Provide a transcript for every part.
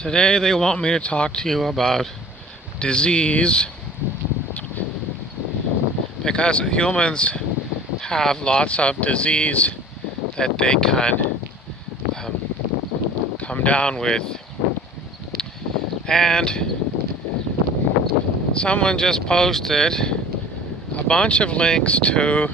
Today they want me to talk to you about disease because humans have lots of disease that they can come down with. And someone just posted a bunch of links to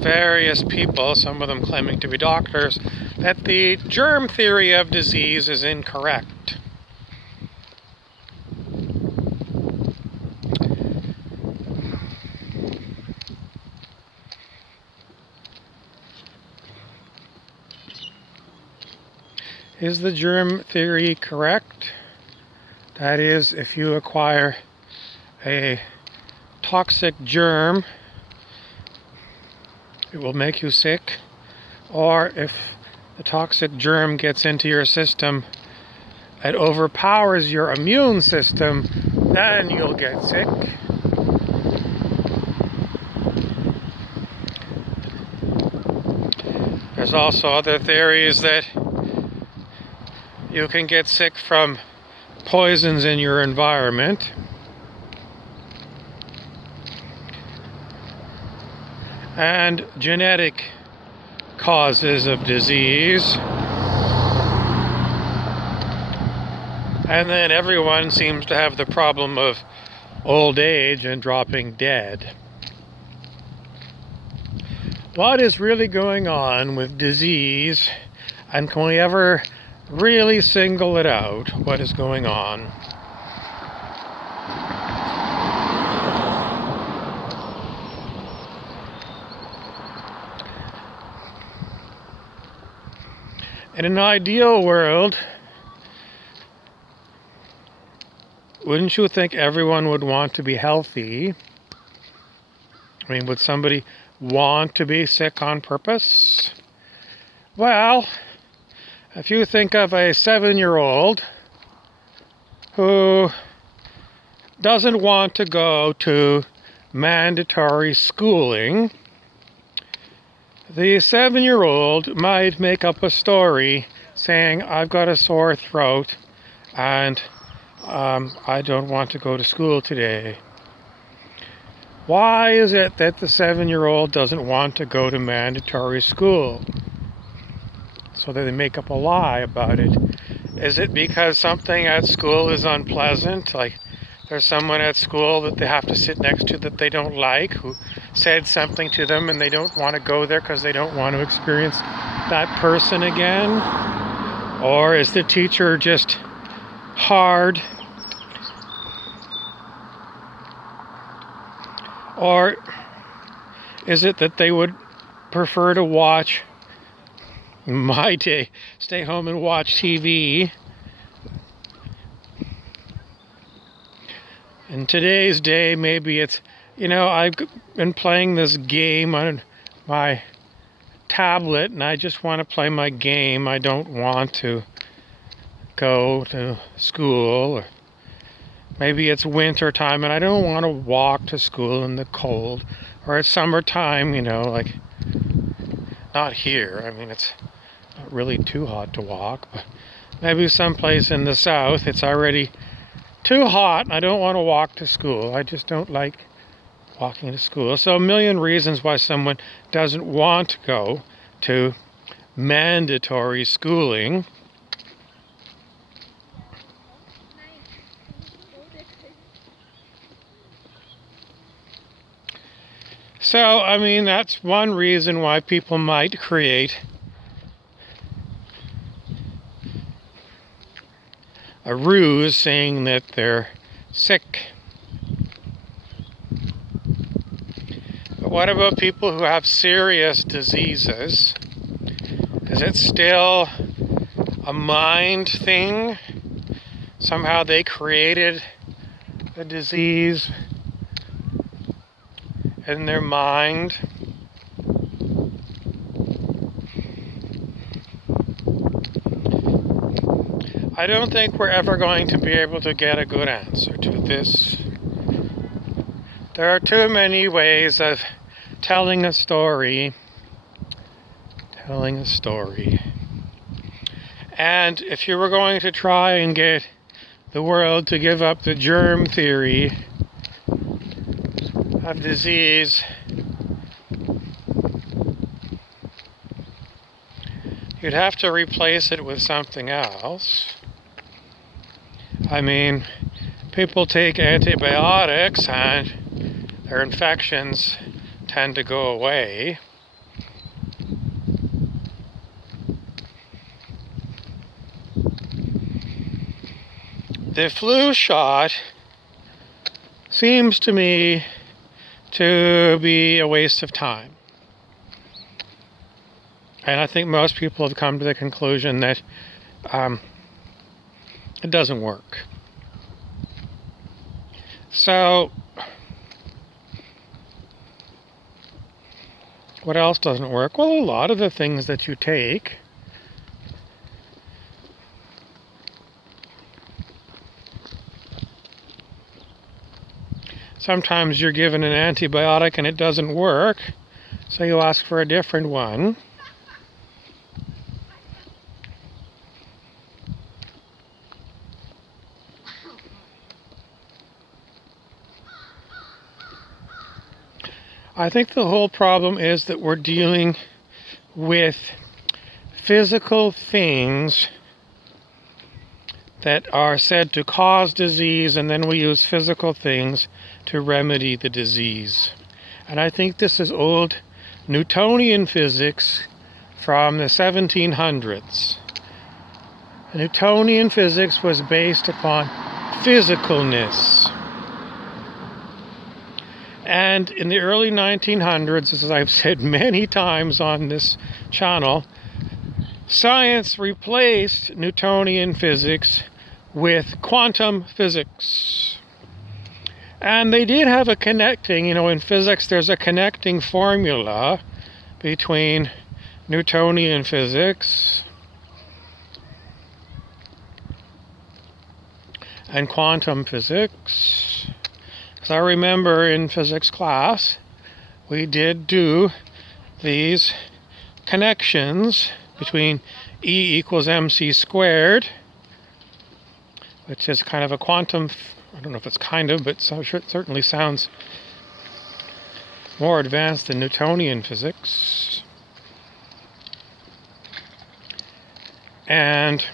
various people, some of them claiming to be doctors, that the germ theory of disease is incorrect. Is the germ theory correct? That is, if you acquire a toxic germ, it will make you sick, or if the toxic germ gets into your system, it overpowers your immune system, then you'll get sick. There's also other theories that you can get sick from poisons in your environment. And genetic causes of disease. And then everyone seems to have the problem of old age and dropping dead. What is really going on with disease, and can we ever really single it out, what is going on? In an ideal world, wouldn't you think everyone would want to be healthy? I mean, would somebody want to be sick on purpose? Well, if you think of a 7-year-old who doesn't want to go to mandatory schooling, the 7-year-old might make up a story saying, I've got a sore throat and I don't want to go to school today. Why is it that the 7-year-old doesn't want to go to mandatory school? So that they make up a lie about it. Is it because something at school is unpleasant? Like there's someone at school that they have to sit next to that they don't like, who said something to them and they don't want to go there because they don't want to experience that person again? Or is the teacher just hard? Or is it that they would prefer to watch, in my day, stay home and watch TV? In today's day, maybe it's, I've been playing this game on my tablet and I just want to play my game. I don't want to go to school. Or maybe it's winter time and I don't want to walk to school in the cold. Or it's summertime, like not here. I mean, it's not really too hot to walk, but maybe someplace in the south it's already too hot and I don't want to walk to school. I just don't like walking to school. So a million reasons why someone doesn't want to go to mandatory schooling. So, I mean, that's one reason why people might create a ruse saying that they're sick. But what about people who have serious diseases? Is it still a mind thing? Somehow they created the disease in their mind. I don't think we're ever going to be able to get a good answer to this. There are too many ways of telling a story. And if you were going to try and get the world to give up the germ theory of disease, you'd have to replace it with something else. I mean, people take antibiotics and their infections tend to go away. The flu shot seems to me to be a waste of time. And I think most people have come to the conclusion that it doesn't work. So, what else doesn't work? Well, a lot of the things that you take sometimes you're given an antibiotic and it doesn't work, so you ask for a different one. I think the whole problem is that we're dealing with physical things that are said to cause disease, and then we use physical things to remedy the disease. And I think this is old Newtonian physics from the 1700s. Newtonian physics was based upon physicalness. And in the early 1900s, as I've said many times on this channel, science replaced Newtonian physics with quantum physics. And they did have a connecting, in physics there's a connecting formula between Newtonian physics and quantum physics. Because I remember in physics class, we did do these connections between E equals mc squared, which is kind of a quantum, I don't know if it's kind of, but it certainly sounds more advanced than Newtonian physics. And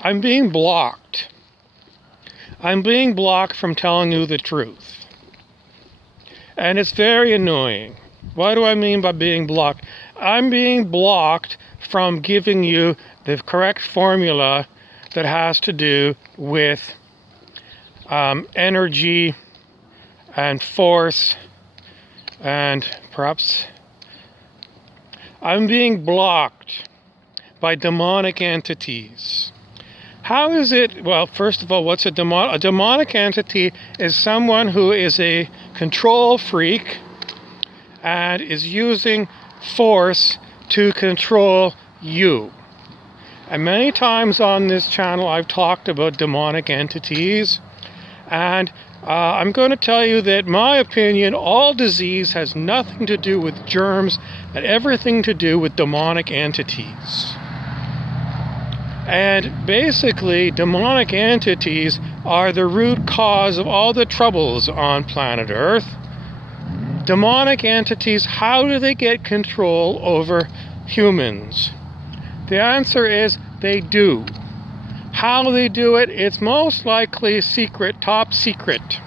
I'm being blocked. I'm being blocked from telling you the truth. And it's very annoying. What do I mean by being blocked? I'm being blocked from giving you the correct formula that has to do with energy and force, and perhaps I'm being blocked by demonic entities. How is it? Well, first of all, what's a demonic? A demonic entity is someone who is a control freak and is using force to control you. And many times on this channel I've talked about demonic entities, and I'm going to tell you that, in my opinion, all disease has nothing to do with germs and everything to do with demonic entities. And basically, demonic entities are the root cause of all the troubles on planet Earth. Demonic entities, how do they get control over humans? The answer is they do. How they do it, it's most likely secret, top secret.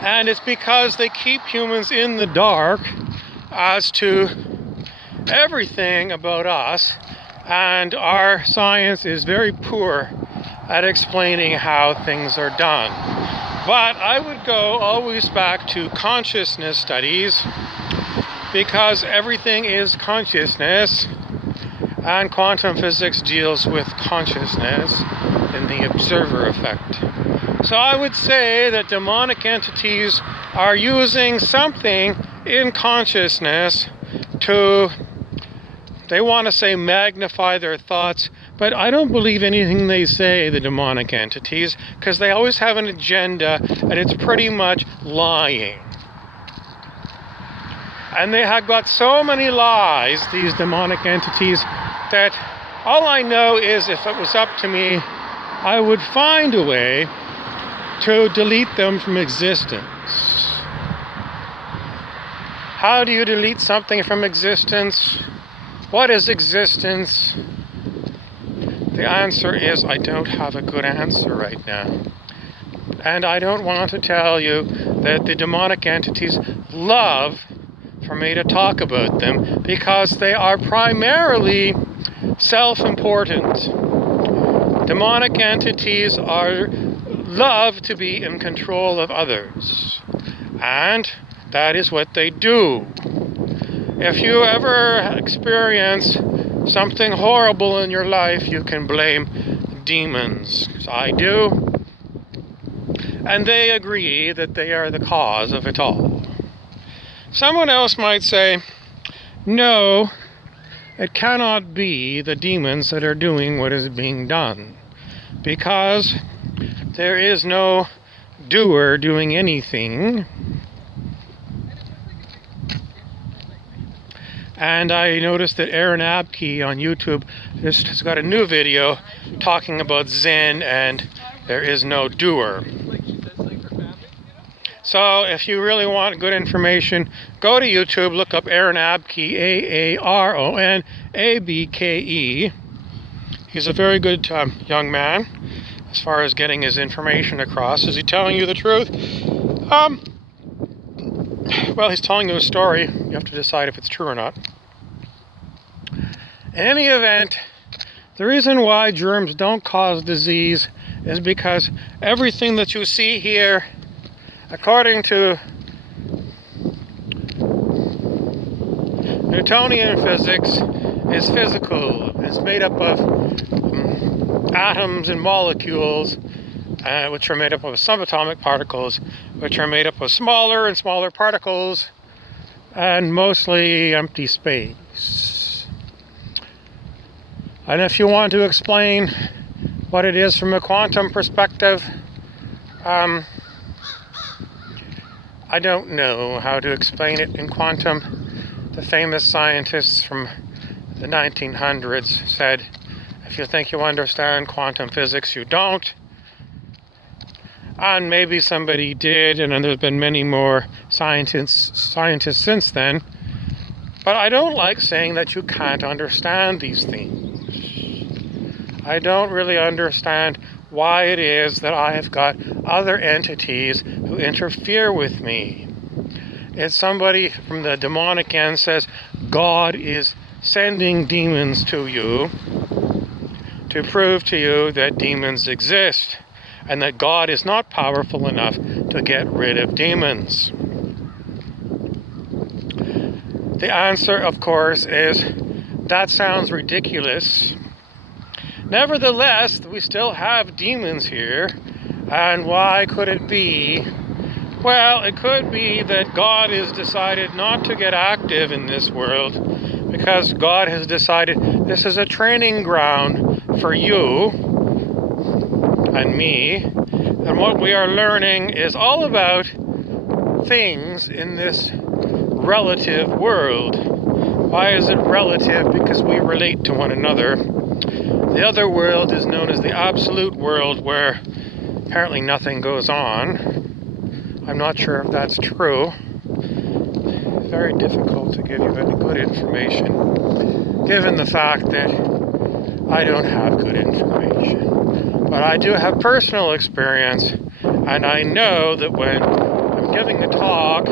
And it's because they keep humans in the dark as to everything about us. And our science is very poor at explaining how things are done. But I would go always back to consciousness studies, because everything is consciousness, and quantum physics deals with consciousness in the observer effect. So I would say that demonic entities are using something in consciousness to, they want to say, magnify their thoughts, but I don't believe anything they say, the demonic entities, because they always have an agenda, and it's pretty much lying. And they have got so many lies, these demonic entities, that all I know is if it was up to me, I would find a way to delete them from existence. How do you delete something from existence? What is existence? The answer is I don't have a good answer right now. And I don't want to tell you that the demonic entities love for me to talk about them because they are primarily self-important. Demonic entities love to be in control of others. And that is what they do. If you ever experience something horrible in your life, you can blame demons. I do. And they agree that they are the cause of it all. Someone else might say, no, it cannot be the demons that are doing what is being done, because there is no doer doing anything. And I noticed that Aaron Abke on YouTube just has got a new video talking about Zen and there is no doer. So if you really want good information, go to YouTube, look up Aaron Abke, Aaronabke. He's a very good young man as far as getting his information across. Is he telling you the truth? Well, he's telling you a story. You have to decide if it's true or not. In any event, the reason why germs don't cause disease is because everything that you see here, according to Newtonian physics, is physical. It's made up of atoms and molecules, which are made up of subatomic particles, which are made up of smaller and smaller particles, and mostly empty space. And if you want to explain what it is from a quantum perspective, I don't know how to explain it in quantum. The famous scientists from the 1900s said, if you think you understand quantum physics, you don't. And maybe somebody did, and then there's been many more scientists since then. But I don't like saying that you can't understand these things. I don't really understand why it is that I have got other entities who interfere with me. If somebody from the demonic end says God is sending demons to you to prove to you that demons exist and that God is not powerful enough to get rid of demons. The answer, of course, is that sounds ridiculous. Nevertheless, we still have demons here. And why could it be? Well, it could be that God has decided not to get active in this world because God has decided this is a training ground for you and me. And what we are learning is all about things in this relative world. Why is it relative? Because we relate to one another. The other world is known as the absolute world, where apparently nothing goes on. I'm not sure if that's true. Very difficult to give you any good information, given the fact that I don't have good information. But I do have personal experience, and I know that when I'm giving a talk,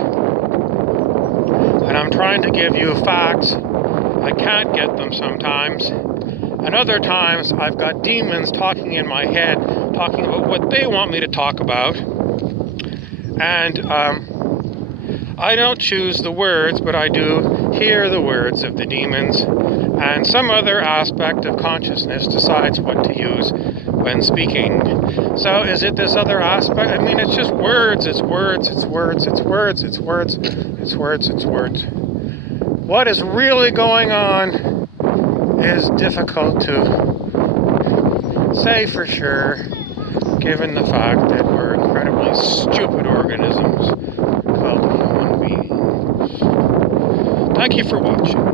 and I'm trying to give you facts, I can't get them sometimes. And other times, I've got demons talking in my head, talking about what they want me to talk about. And I don't choose the words, but I do hear the words of the demons. And some other aspect of consciousness decides what to use when speaking. So is it this other aspect? I mean, it's just words. It's words. It's words. It's words. It's words. It's words. It's words. What is really going on is difficult to say for sure, given the fact that we're incredibly stupid organisms called human beings. Thank you for watching.